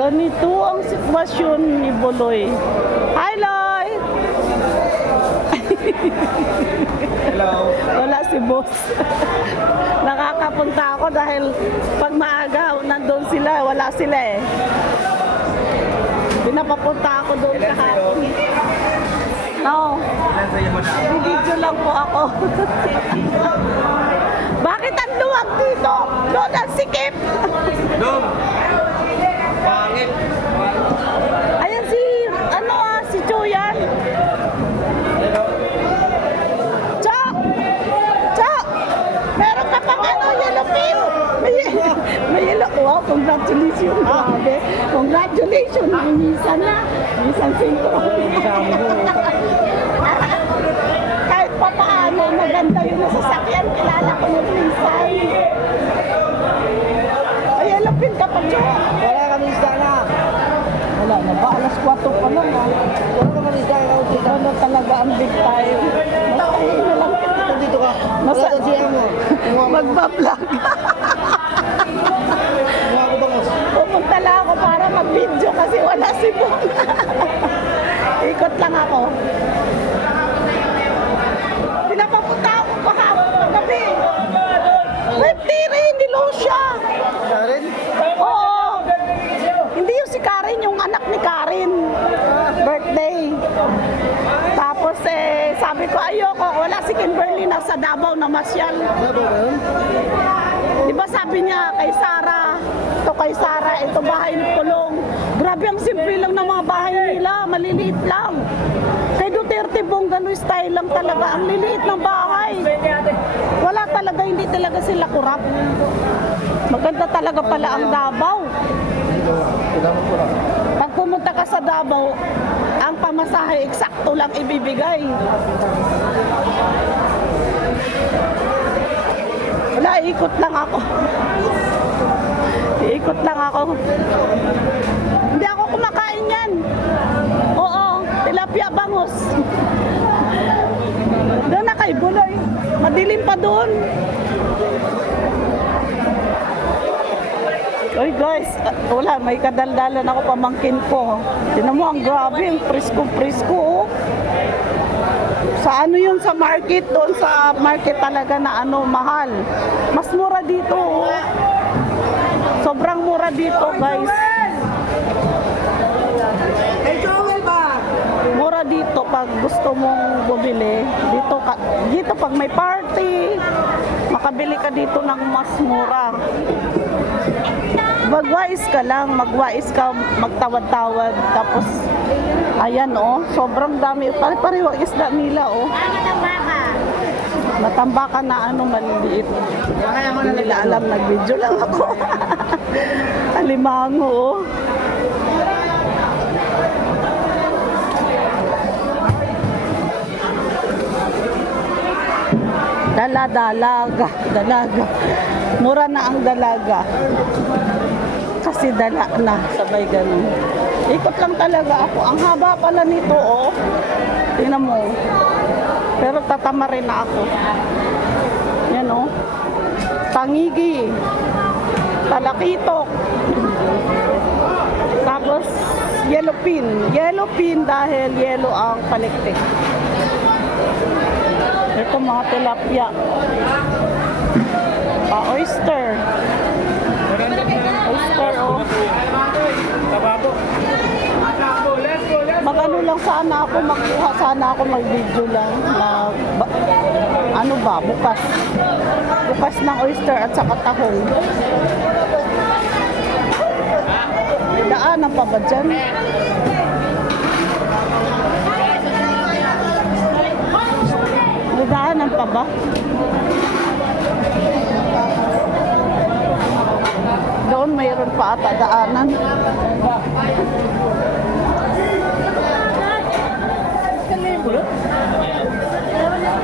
Ganito ang sitwasyon ni Boloy. Hi, Loy! Hello. Wala si boss. Nakakapunta ako dahil pag maaga, nandun sila, wala sila eh. Pinapapunta ako doon kahapon. No, Ilan sa'yo mo na? video lang po ako. Bakit ang luwag dito? Doon ang sikip. Dong! Pangit! Ayan si, si Chuyan. Chok! Chok! Meron ka pang yellow pin. May yellow. Wow, congratulations. Grabe. Congratulations. Minsan na. Minsan sintro. Kahit pa paano, maganda yung nasasakyan. Kilala ko yung minsan. May yellow pin ka pa, Chok. Wala kami isda na. Wala na ba? Alas 4 pa lang ha. Wala kami isda na. Ano talaga ang big time? Masahin na lang. Dito ka. Nasa- Wala siya mo. Magbablog. Mga ko bangos. Pumunta lang ako para mag-video kasi wala si Bon. Ikot lang ako. Pinapapunta ako pagabi. May tiri, hindi lang siya. Karen? Oo. Hindi yung si Karen, yung anak ni Karen. Birthday. Tapos sabi ko ayoko, wala si Kimberly nasa Davao na masyal. Sabi ba yun? Di ba sabi niya kay Sarah, ito bahay ni Pulong. Grabe ang simple lang ng mga bahay nila, maliliit lang. Kay Duterte Bongalo style lang talaga, ang liliit ng bahay. Wala talaga, hindi talaga sila kurap. Maganda talaga pala ang Davao. Tinamot ko lang. Pag pumunta ka sa Davao, ang pamasahe eksakto lang ibibigay. Wala, ikot lang ako. Ikot lang ako. Hindi ako kumakain yan. Oo, tilapia bangus. Doon na kay Buloy. Madilim pa doon. Oy guys, wala, may kadaldalan ako pamangkin ko. Tingnan mo, ang grabe, ang presko-presko. Oh. Sa ano yun, sa market, doon sa market talaga na mahal. Mas mura dito. Oh. Sobrang mura dito, guys. Mura dito pag gusto mong bumili. Dito pag may party, makabili ka dito ng mas mura. Magwais ka lang, magtawad-tawad. Tapos, ayan sobrang dami. Pare-pareho isda nila Matambakan na maliliit. Hindi nila alam, nag-video lang ako. Alimango Dalaga. Mura na ang dalaga. Kasi dala na, sabay ganun. Ikot lang talaga ako. Ang haba pala nito, tingnan mo. Pero tatama rin na ako. Yan, Tangigi. Talakitok. Tapos, yellow pin. Yellow pin dahil yellow ang paliktik. Ito mga tilapia. Oyster. Oyster, Tababo. Mag-ano lang sana ako, magkuha sana ako, mag-video lang na bukas ng oyster at saka tahong. Daanan pa ba dyan? May daanan pa ba? Doon mayroon pa ata daanan.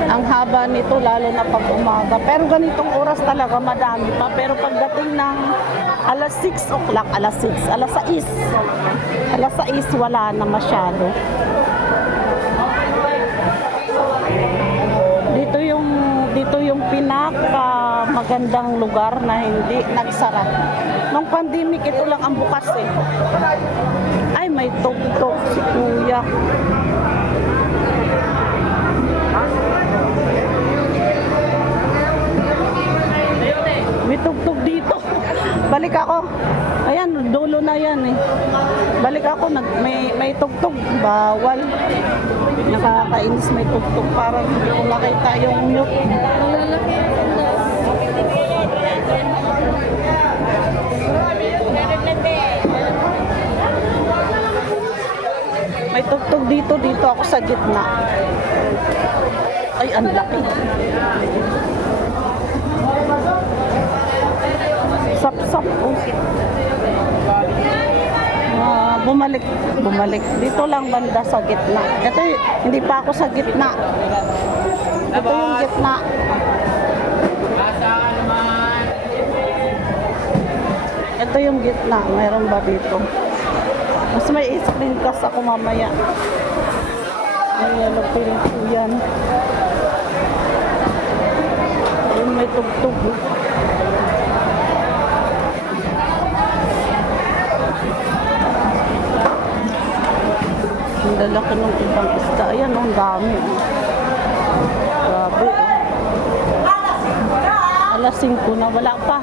Ang haba nito lalo na pag umaga. Pero ganitong oras talaga madami pa. Pero pagdating ng alas 6 o'clock, alas 6 wala na masyado. Dito yung pinaka magandang lugar na hindi nagsara. Nung pandemic, ito lang ang bukas eh. Ay, may tugtog si kuya. May tugtog dito. Balik ako. Ayan, dulo na yan eh. Balik ako, may tugtog. Bawal. Nakakainis may tugtog. Parang hindi ko nakita yung mute. May tugtog dito. Dito ako sa gitna. Ay, ang laki. Sap-sap. Oh. Bumalik. Dito lang banda sa gitna. Ito, hindi pa ako sa gitna. Ito yung gitna. Ito yung gitna. Mayroon ba dito? Mas may screen cast ako mamaya. Ay, lalapin ko yan. Ayun, may tugtog. Ang lalaki ng ibang isda. Ayan, ang dami. Grabe. Alas 5 na, wala pa.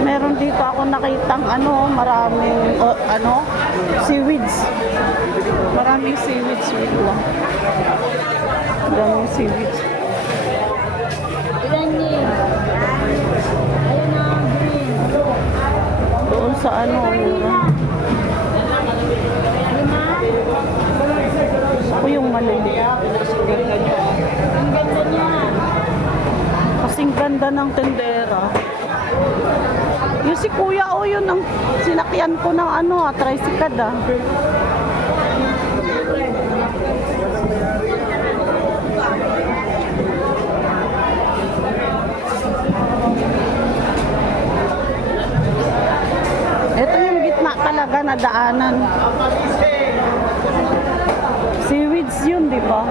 Meron dito ako nakitang maraming seaweeds. Maraming seaweeds. Wait lang. Maraming seaweeds. Doon sa ako yung maliliit. Ang ganda niya. Kasing ganda ng tendera. Yung si kuya, yun ang sinakyan ko ng tricycad ah. Ito yung gitna talaga na daanan. Seaweeds yun, di ba?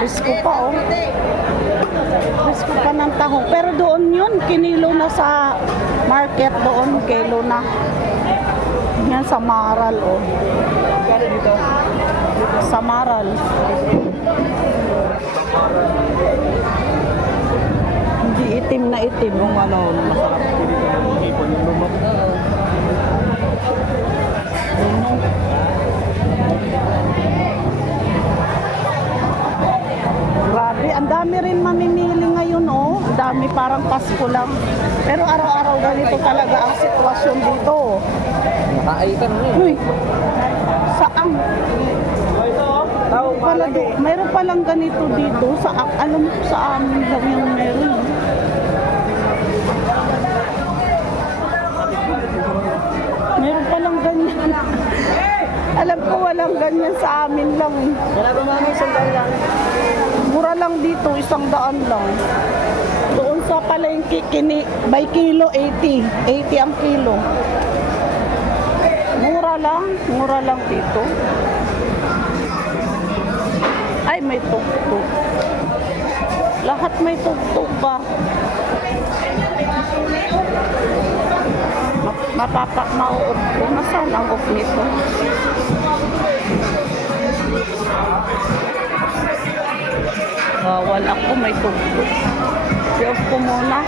Risko pa, oh. Risko pa ng tahong. Pero doon yun, kinilo na sa market doon, kilo na. Yan sa Maral, oh. Sa Maral. Hindi itim na itim. Yung masarap dito yung hipon yung lumot. Grabe, ang dami rin mamimili ngayon, oh. Ang dami, parang Pasko lang. Pero araw-araw ganito talaga ang sitwasyon dito. Nakaitan mo Uy, saan? Mayroon palang ganito dito. Alam mo, sa amin lang yung meron. Meron palang ganyan. Alam ko walang ganyan sa amin lang. Wala ba mami, sandali lang? Mura lang dito, 100 lang. Doon sa palengke, by kilo 80. 80 ang kilo. Mura lang dito. Ay, may tugtog. Lahat may tugtog ba? Mauup ko. Nasaan ang off nito? Bawal ako, may tugtog. I-off ko muna.